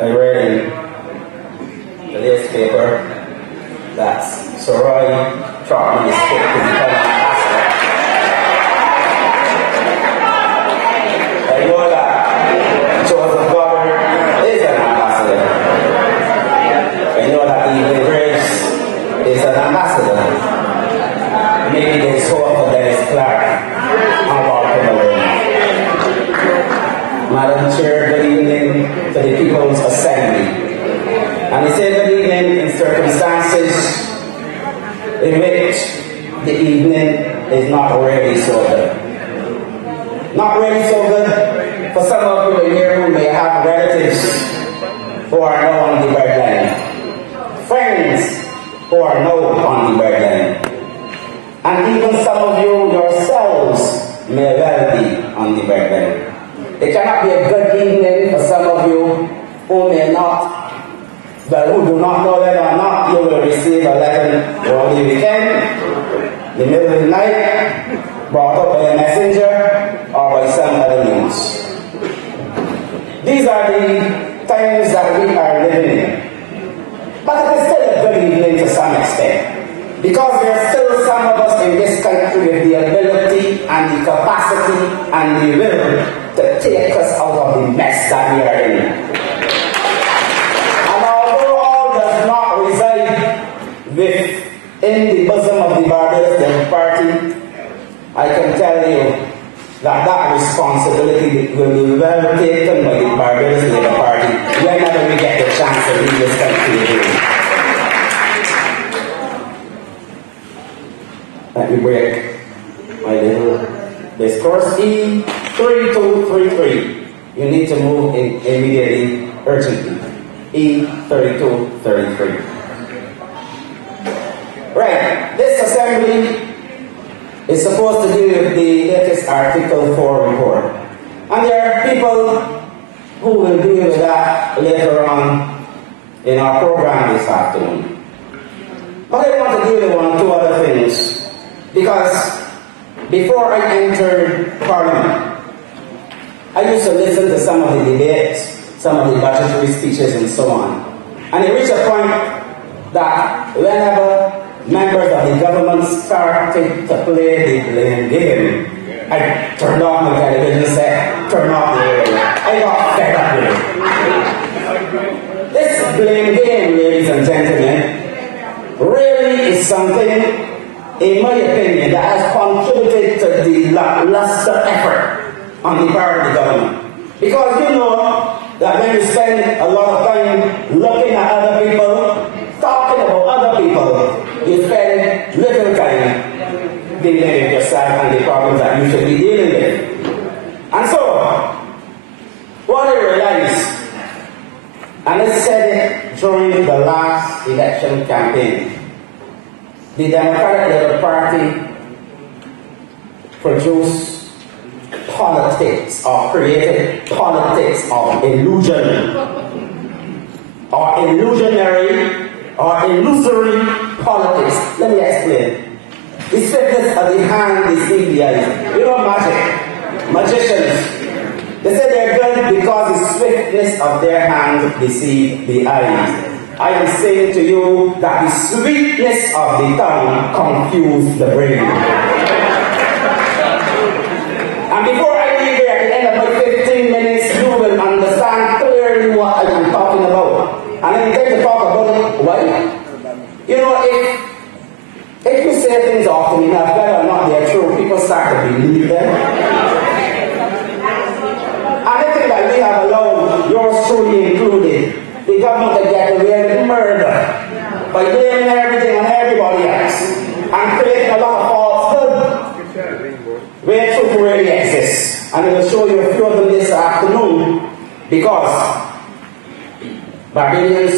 I read in today's paper that Sir Roy Trotman is fit to become an ambassador. I know that Joseph Goddard is an ambassador. I know that Evelyn Grace is an ambassador. Maybe there's hope for Dennis Clark and Walter Malone. Madam Chair, good evening to the People's Assembly. And we say good evening in circumstances in which the evening is not really so good. Not really so good for some of you here who may have relatives who are now on the breadline, friends who are now on the breadline, and even some of you yourselves may well be on the breadline. It cannot be a good evening for some of you who may not, but who do not know whether or not you will receive a letter over the weekend, the middle of the night, brought up by a messenger or by some other means. These are the times that we are living in. But it is still a good evening to some extent, because there are still some of us in this country with the ability and the capacity and the will to take us out of the mess that we are in. And although all does not reside within the bosom of the Barbados Labour Party, I can tell you that that responsibility will be well taken by the Barbados Labour Party whenever we get the chance to lead this country again. Let me break my little discourse. E3233. You need to move in immediately, urgently. E3233. Right. This assembly is supposed to deal with the latest Article 4 report. And there are people who will deal with that later on in our program this afternoon. But I want to deal with one or two other things, because before I entered Parliament, I used to listen to some of the debates, some of the budgetary speeches and so on. And it reached a point that whenever members of the government started to play the blame game, I turned off my television set, turned off the radio. I got fed up with it. This blame game, ladies and gentlemen, really is something, in my opinion, that has contributed to the lackluster effort on the part of the government. Because you know that when you spend a lot of time looking at other people, talking about other people, you spend little time dealing with yourself and the problems that you should be dealing with. And so, what I realized, and I said it during the last election campaign, the Democratic Labour Party produced politics or created politics of illusion or illusionary or illusory politics. Let me explain. The swiftness of the hand deceives the eyes. You know magic, magicians. They say they're good because the swiftness of their hand deceives the eyes. I am saying to you that the sweetness of the tongue confuses the brain. And before I leave here at the end of my 15 minutes, you will understand clearly what I am talking about. And I intend to talk about it why. You know, if you say things often enough, whether or not they're true, people start to believe them. And I think that we have allowed, yours truly included, the government to get away with murder by blaming everything on everybody else and creating a lot of falsehood where truth really exists. And I will show you a few of them this afternoon, because Barbadians,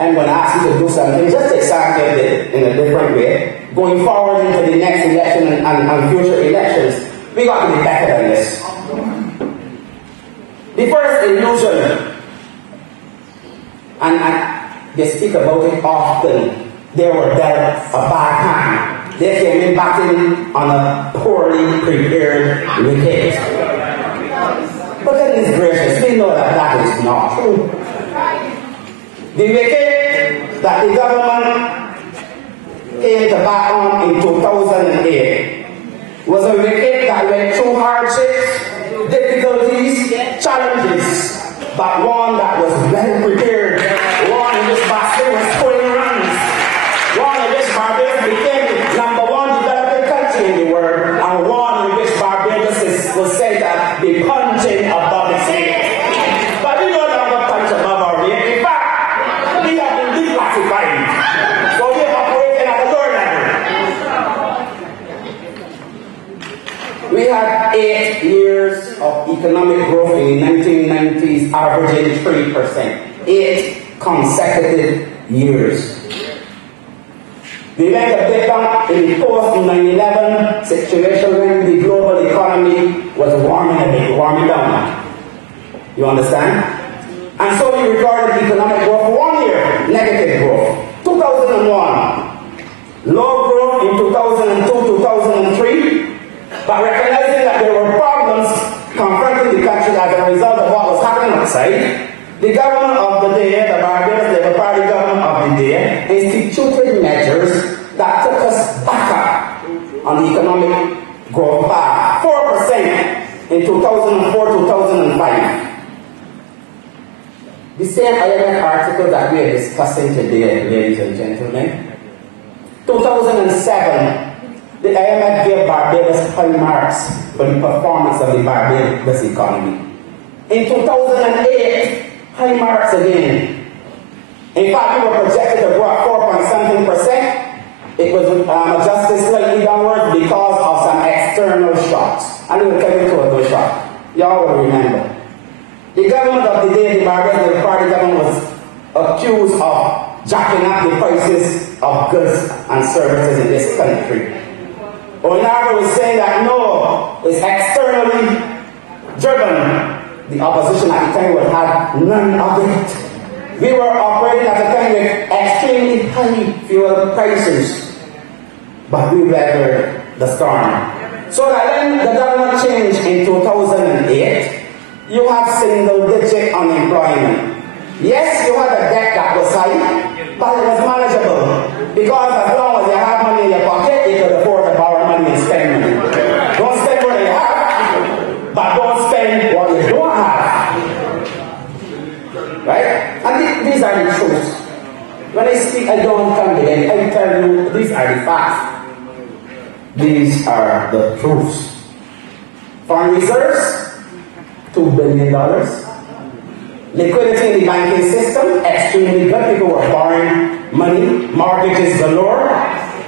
I'm going to ask you to do something just exactly in a different way. Going forward into the next election and future elections, we got to be better than this. The first illusion, and they speak about it often, they were dealt a bad hand. They came in batting on a poorly prepared wicket. But goodness gracious, we know that that is not true. The wicket that the government came to back on in 2008 was a wicket that went through hardships, difficulties, challenges, but one that was well prepared, one in which Bostic was pulling runs, one in which Barbados became #1 developing country in the world, and one in which Barbados was said to be punching above its weight. But we no longer punch above our weight. In fact, we have been declassified. So we are operating at a lower level. We had 8 years of economic growth in the 1990s, averaging 3%. 8 consecutive years. We went a bit down in the post-9/11 situation when the global economy was warming down. You understand? And so we recorded economic growth for 1 year, negative growth. 2001, low growth in 2002, 2003, but recognizing that there were problems confronting the country as a result of what was happening outside, the government of the day, the Barbados Labour Party government of the day, instituted measures that took us back up on the economic growth path, 4% in 2004, 2005. The same IMF article that we are discussing today, ladies and gentlemen, 2007, the IMF gave Barbados high marks for the performance of the Barbados economy. In 2008, high marks again. In fact, we were projected to grow at 4.something%. It was adjusted slightly downward because of some external shocks. And we will tell you two of those shocks. Y'all will remember. The government of the day, the Barbados Labour Party government, was accused of jacking up the prices of goods and services in this country. Onara was saying that no, it's externally driven. The opposition at the time would have none of it. We were operating at the time with extremely high fuel prices, but we weathered the storm. So that when the government changed in 2008, you have single-digit unemployment. Yes, you had a debt that was high, but it was manageable. Because as long as you have money in your pocket, you can afford to borrow money and spend money. Don't spend what you have, but don't spend what you don't have. Right? And these are the truths. When I speak, I don't come again. I tell you, these are the facts. These are the truths. Foreign reserves, $2 billion. Liquidity in the banking system, extremely good. People were borrowing money, mortgages galore,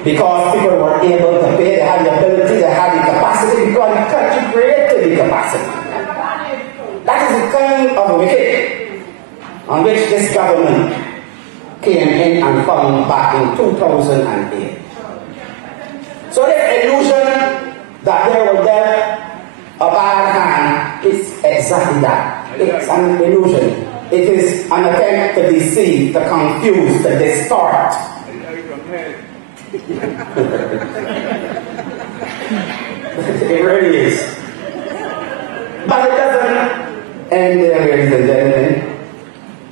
because people were able to pay. They had the ability, they had the capacity, because the country created the capacity. That is the kind of wicket on which this government came in and found back in 2008. So this illusion that they were dealt a bad hand is exactly that. It's an illusion. It is an attempt to deceive, to confuse, to distort. It really is. But it doesn't end there, ladies and gentlemen.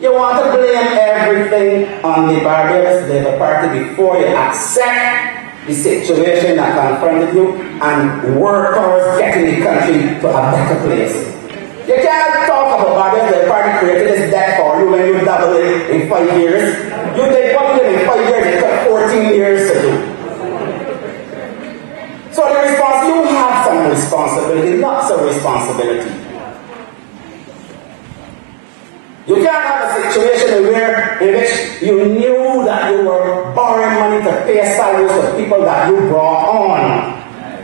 You want to blame everything on the Barbados Labour Party before you accept the situation that confronted you and work towards getting the country to a better place. You can't talk about Barbados Labour Party created this debt for you when you double it in 5 years. You did what you did in 5 years, it took 14 years to do. So the response, you have some responsibility, lots of responsibility. You can't have a situation in which you knew that you were borrowing money to pay salaries of people that you brought on,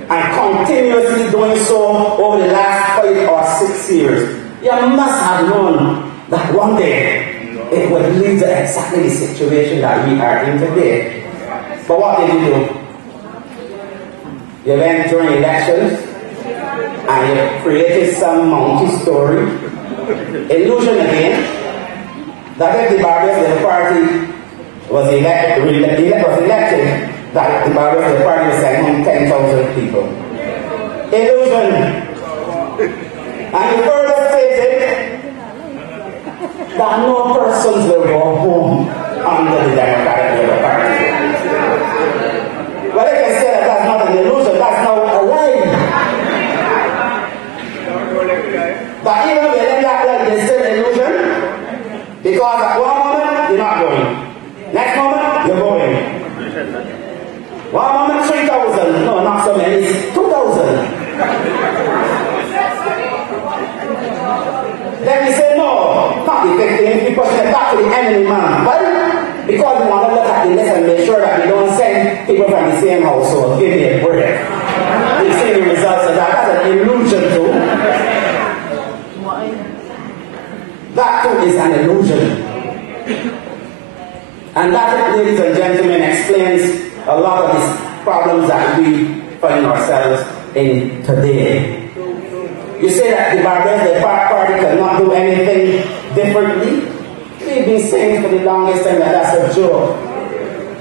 and continuously doing so over the last 5 or 6 years. You must have known that one day it would lead to exactly the situation that we are in today. But what did you do? You went during elections and you created some monkey story, illusion again, that if the Barbados Labour Party was elected, that the Barbados Labour Party would send home 10,000 people. Illusion. And you further stated that no persons will go home under the Democratic Labour Party. Well, they can say that that's not an illusion, that's not a lie. But even within that lie, there's still an illusion, because at one moment, you're not going. Next moment, you're going. One moment, 3,000. No, not so many, it's 2,000. Then we say, no, not the victim, we push them back to the enemy man. Why? Because we want to look at the list and make sure that we don't send people from the same household. Give me a break. We see the results of that. That's an illusion too. That too is an illusion. And that, ladies and gentlemen, explains a lot of these problems that we find ourselves in today. You say that the Barbarians Party cannot do anything differently. We've been saying for the longest time that that's a joke.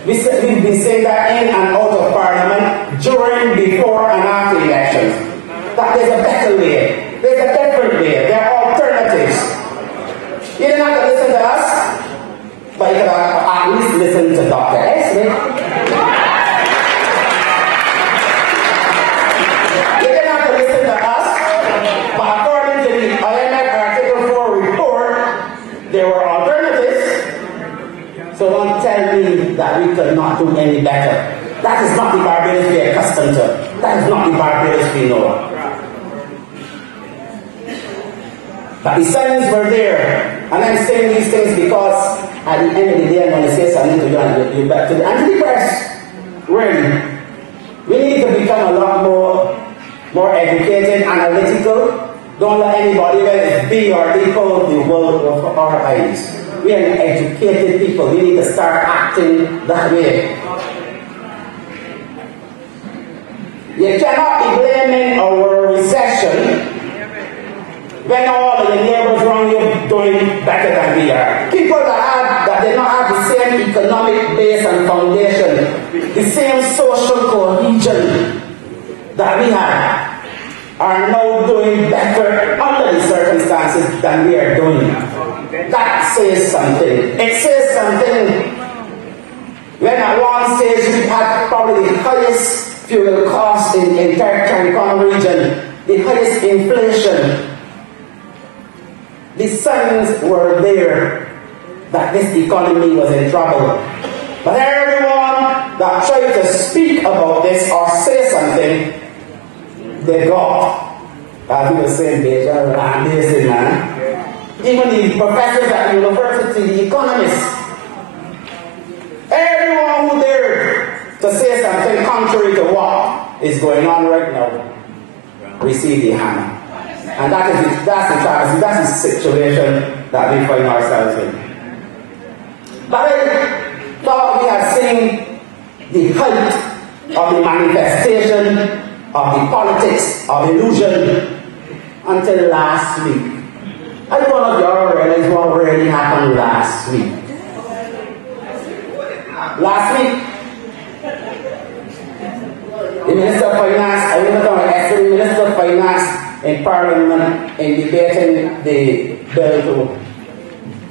We've been saying that in and out of Parliament, during, before, and after elections. That there's a better way. There's a different way. There are alternatives. You didn't have to listen to us, but you could at least listen to Dr. Esme. So don't tell me that we could not do any better. That is not the Barbados we are accustomed to. That is not the Barbados we know. But the signs were there. And I'm saying these things because at the end of the day I'm going to say something to you and back to the anti-press. Really. We need to become a lot more educated, analytical. Don't let anybody, whether it's B or D, hold the world before our eyes. We are educated people. We need to start acting that way. You cannot be blaming our recession when all of the neighbors around you doing better than we are. People that did not have the same economic base and foundation, the same social cohesion that we have, are now doing better under the circumstances than we are doing. That says something. It says something. When at one stage we had probably the highest fuel cost in the Caricom region, the highest inflation, the signs were there that this economy was in trouble. But everyone that tried to speak about this or say something, they got, as we were saying, Beja, and man. Even the professors at the university, the economists, everyone who dared to say something contrary to what is going on right now, received the hammer. And that's the situation that we find ourselves in. But I thought we had seen the height of the manifestation of the politics of illusion until last week. I don't know if you all realize what really happened last week. Last week, the Minister of Finance, the Minister of Finance in Parliament in debating the bill to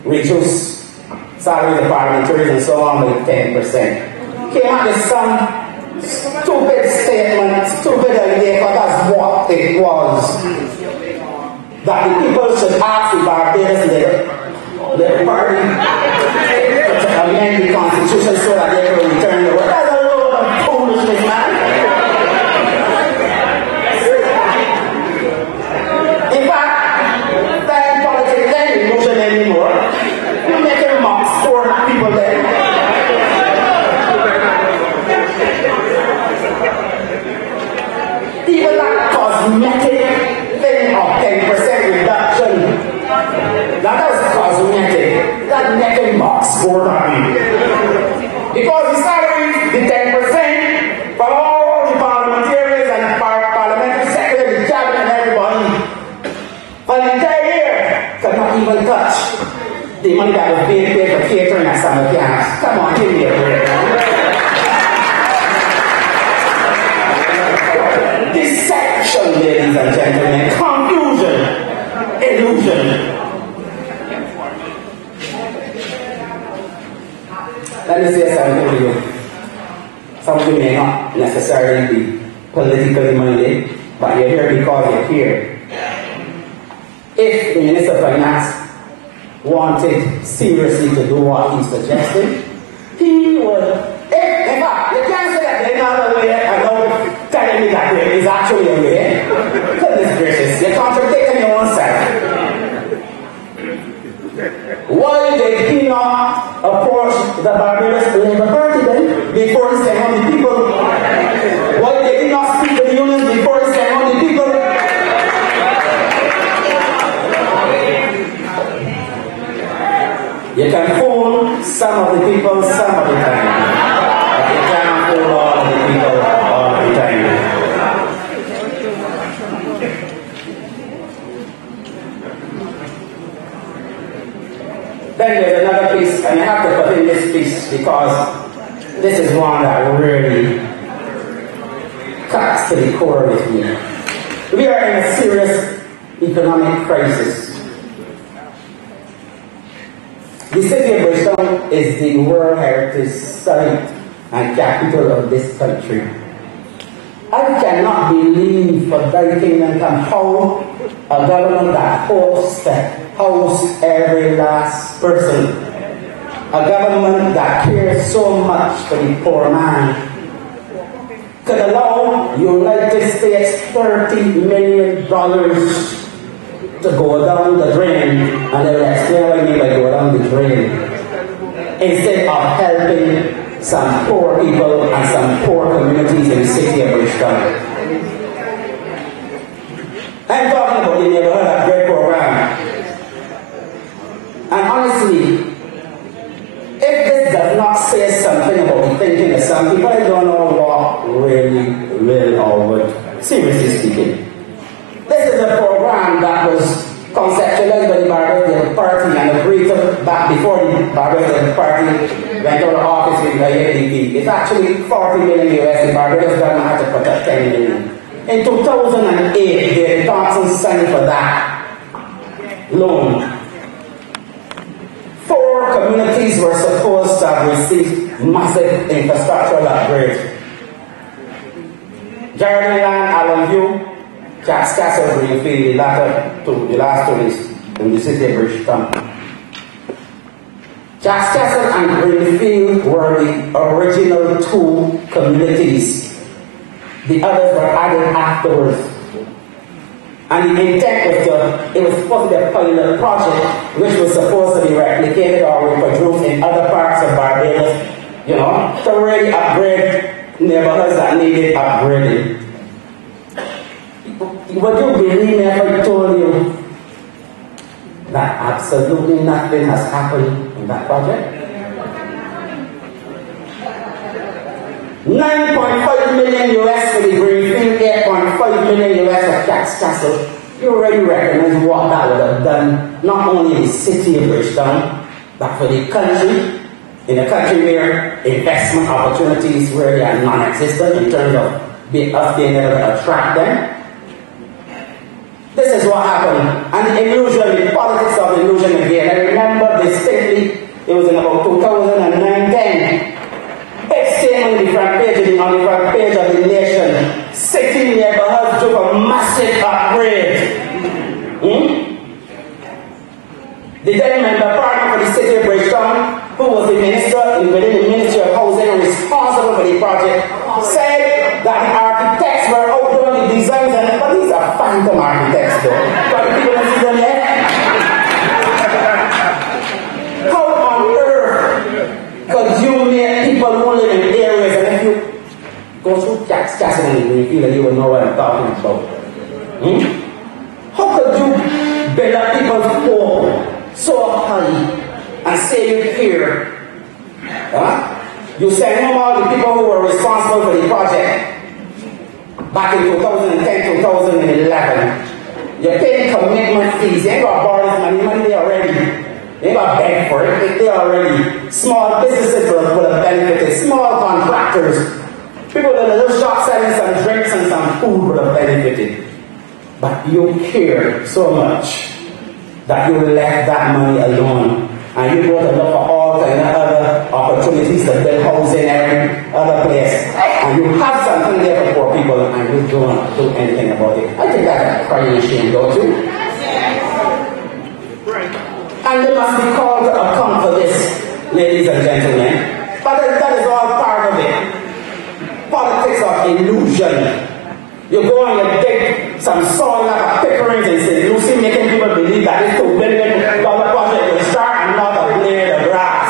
reduce salaries of parliamentarians and so on with 10%. Came out with some stupid statement, stupid idea, but that's what it was. That the people should ask the Barbados their party to amend the constitution so that they can return the world. That's a load of foolishness, man. In fact, that in politics ain't illusion anymore. You're making mocks for people there. Even that cosmetic thing of 10% reduction, that was cosmetic. That making mocks for me. Because the salaries, the 10% for all the parliamentarians and parliamentary secretary, the cabinet and everybody, for the entire year, cannot even touch the money that was being paid for catering at summer camps. Come on, give me a break. Deception, ladies and gentlemen, confusion, illusion. Let me say something to you. Some of you may not necessarily be politically minded, but you're here because you're here. If the Minister of Finance wanted seriously to do what he suggested, he would. In fact, you can't say that they're not away and now telling me that there is actually a way. Goodness gracious, you're contradicting your own self. Why did he not approach the Barbados Labour Party then before he sent on the people? Why did he not speak to the unions before he sent on the people? You can fool some of the people some of the time, but you can't fool all of the people all the time. Then there's another piece, and I have to put in this piece because this is one that really cuts to the core with me. We are in a serious economic crisis. The city of Bristol is the World Heritage Site and capital of this country. I cannot believe for thy kingdom come how a government that hopes to house every last person, a government that cares so much for the poor man, could allow United States $30 million to go down the drain, and they will explain what I mean by go down the drain, instead of helping some poor people and some poor communities in the city of Bristol. I'm talking about the neighborhood upgrade program. And honestly, if this does not say something about the thinking of some people, I don't know what really will or would, seriously speaking. This is a program that was conceptualized by the Barbados Labour Party and agreed to back before the Barbados Labour Party went out of office with the ADP. It's actually $40 million US. The Barbados government had to put up $10 million. In 2008, they thought some sign for that loan. 4 communities were supposed to have received massive infrastructural upgrades. Jardineland, Allenview, Jack's Castle, Greenfield, the last two is in the city of Bristol. Jack's Castle and Greenfield were the original 2 communities. The others were added afterwards. And the intent was it was supposed to be a pilot project which was supposed to be replicated or reproduced in other parts of Barbados, to really upgrade neighborhoods that needed upgrading. Would you believe me if I told you that absolutely nothing has happened in that project? $9.5 million US for the Greenfield, $8.5 million US for Jack's Castle. You already recognize what that would have done, not only in the city of Graydon, but for the country, in a country where investment opportunities really are non-existent in terms of us being able to attract them. This is what happened, and the illusion, the politics of illusion again. I remember distinctly, it was in about 2009-10. Big statement on the front page of the Nation. City neighborhoods took a massive upgrade. The then member partner for the city of Graydon, who was the minister within the Ministry of Housing responsible for the project, said that the architects were out doing the designs, but these are phantom architects though. But people don't see them yet. How on earth could you make people who live in areas, and if you go through Jack's Castle and Greenfield, you will know what I'm talking about. How could you build up people's hope so high and say you care? You send home all the people who were responsible for the project back in 2010, 2011. You're paying commitment fees. You ain't got to borrow this money they already. You ain't got to beg for it. They already. Small businesses would have benefited. Small contractors. People with a little shop selling some drinks and some food would have benefited. But you care so much that you left that money alone. And you go to look for all kinds of other opportunities like crying shame, don't you? And they must be called to account for this, ladies and gentlemen. But that is all part of it. Politics of illusion. You go and you dig some soil like a pickerings in St. Lucie, making people believe that this $2 billion project will start and not a blade of grass.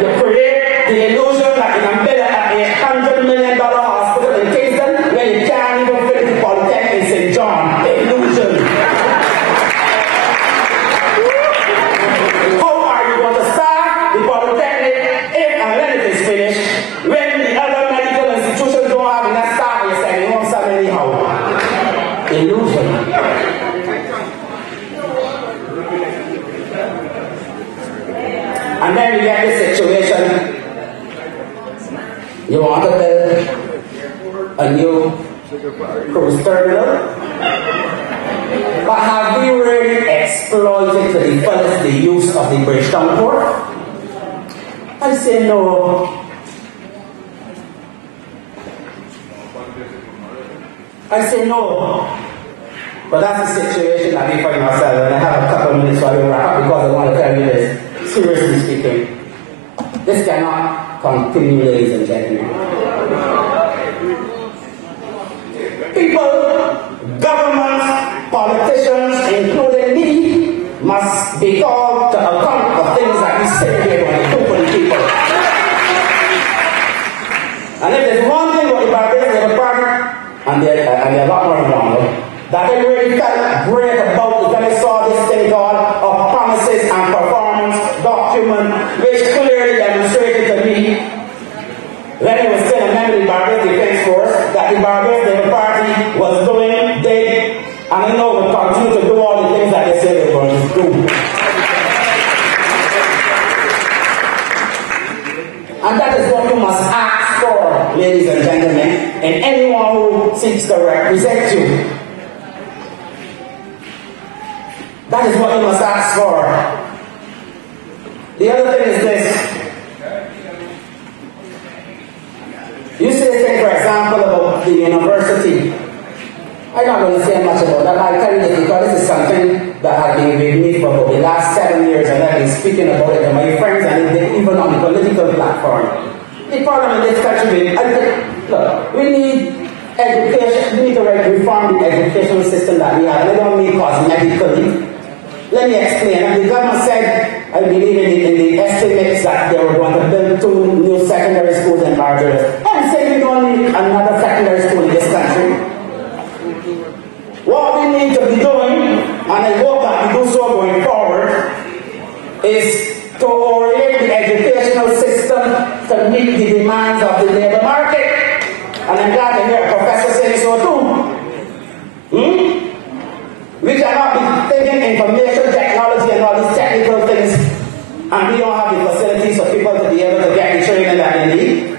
You create the illusion that you can build a $100 million hospital in Kingston where you can't even finish the Polytechnic in St. John. Illusion. How are you going to start the Polytechnic if and when it is finished, when the other medical institutions don't have enough staff and you're sending home some anyhow? Illusion. And then you get this situation. You want to build a new cruise terminal, but have we really exploited to the fullest the use of the Bridgetown port? I say no. I say no. But that's the situation that we find ourselves, and I have a couple of minutes so I will wrap up because I want to tell you this. Seriously speaking, this cannot continue, ladies and gentlemen. People, governments, politicians, including me, must be called to account for things that we say here when we do for the people. And if there's one thing about the Barbadians Labour Party, and there are a lot more than one, that they really felt great about it when they saw this thing called of promises and performance document, which clearly demonstrated to me, when he was still a member of the Barbadian Defense Force, that the Barbadian Labour Party was doing big, and I know will continue to do all the things that they say they're going to do. And that is what you must ask for, ladies and gentlemen, and anyone who seeks to represent you. That is what you must ask for. The other thing is this. You say, for example, about the university. I'm not going to say much about that. I'll tell you this because this is something that has been with me for the last 7 years, and I've been speaking about it to my friends and even on the political platform. The problem in this country, I think, look, we need education. We need to reform the educational system that we have. I don't mean cosmetically. Let me explain. The government said, I believe in the estimates that they were going to build 2 new secondary schools in Barbados. I'm saying we don't need another secondary school in this country. What we need to be doing, and I hope that we do so going forward, is to orient the educational system to meet the demands of the labour market. And I'm glad to hear a professor saying so too. We cannot be taking information technology and all these technical things, and we don't have the facilities for people to be able to get the training that they need.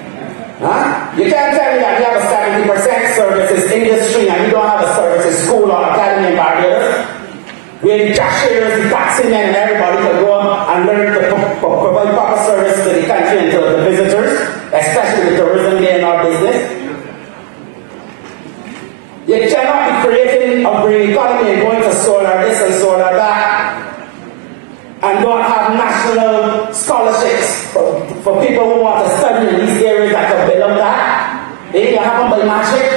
You can't tell me that we have a 70% services industry and we don't have a services school or academy in Barbados, where the cashiers, the taxi men, and everybody can go and learn to provide proper service to the country and to the visitors, especially the tourism there in our business. You cannot be creating a green economy and going to solar this and solar that, and don't have national scholarships for people who want to study in these areas that can build up that. It can happen by magic.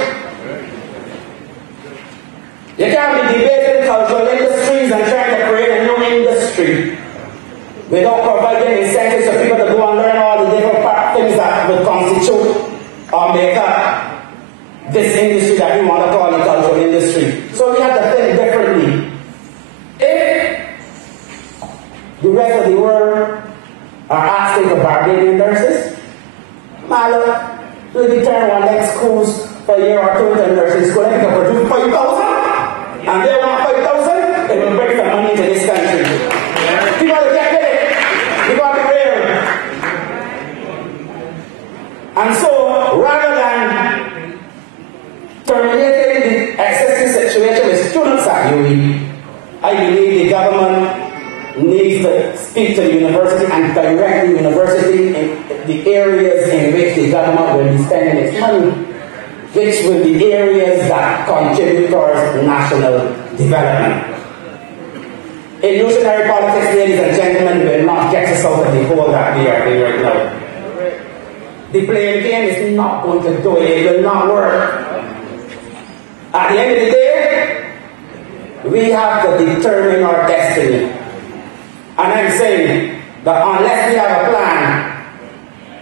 You can't be debating cultural industries and trying to create a new industry without providing incentives for people to go and learn all the different things that would constitute or make up this industry that we want to call the cultural industry. So we have to think differently. If the rest of the world are asking for Barbadian nurses, Mala, will be turn one next schools for a year or two to nursing school and they can produce 5,000, and they want 5,000, they will bring some money to this country. People will get it. We got to be real. And so, rather than terminating the existing situation with students at UE, I believe the government needs to speak to the university and direct the university in the areas in which the government will be spending its money. which will be areas that contribute towards national development. Illusionary politics, ladies and gentlemen, will not get us out of the hole that we are in right now. The blame game is not going to do it. It will not work. At the end of the day, we have to determine our destiny. And I'm saying that unless we have a plan,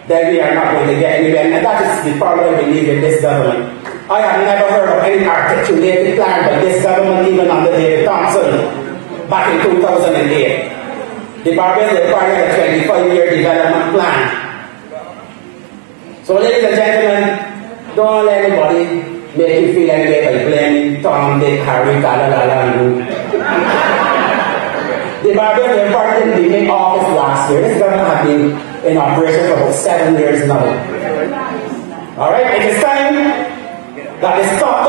then we are not going to get anywhere. And that is the problem I believe in this government. I have never heard of any articulated plan by this government, even under David Thompson, back in 2008. The Barbarians required a 25-year development plan. So, ladies and gentlemen, don't let anybody make you feel any way by blaming Tom, Dick, Harry, and the Barbarian Party didn't be in office last year. This government has been in operation for about 7 years now. Alright, it is time that the stock